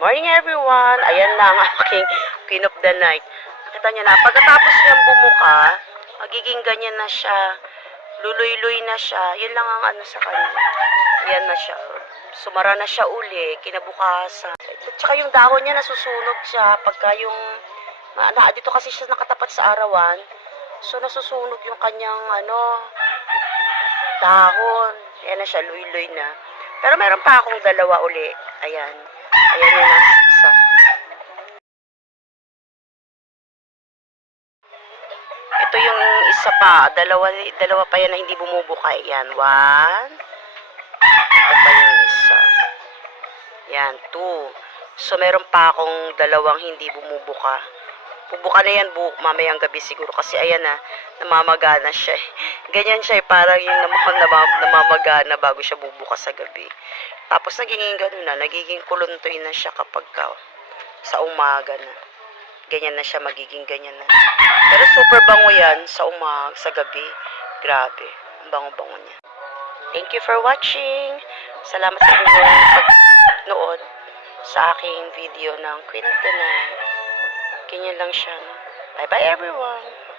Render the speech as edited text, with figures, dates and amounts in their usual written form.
Morning everyone! Ayan na ang aking Queen of the Night. Nakita niyo na, pagkatapos niyang bumuka, magiging ganyan na siya. Luloy-luy na siya. Yun lang ang ano sa kanya. Ayan na siya. Sumara na siya uli, kinabukasan. At saka yung dahon niya nasusunog siya pagka yung dito kasi siya nakatapat sa arawan. So nasusunog yung kanyang dahon. Ayan na siya, luy-luy na. Pero meron pa akong dalawa uli. Ayan. Ayan yung nasa isa. Ito yung isa pa. Dalawa pa yan na hindi bumubuka. Ayan. One. Ito pa yung isa. Ayan. Two. So, meron pa akong dalawang hindi bumubuka. Bubuka na yan mamayang gabi siguro. Kasi ayan na. Namamagana siya. Ganyan siya. Parang yung namamagana bago siya bubuka sa gabi. Tapos nagiging gano'n na, nagiging kuluntoy na siya kapag sa umaga na. Ganyan na siya, magiging ganyan na. Pero super bango yan sa umaga, sa gabi. Grabe, ang bango-bango niya. Thank you for watching. Salamat sa inyong pagnood sa aking video ng Queen of the Night. Ganyan lang siya. Bye-bye everyone.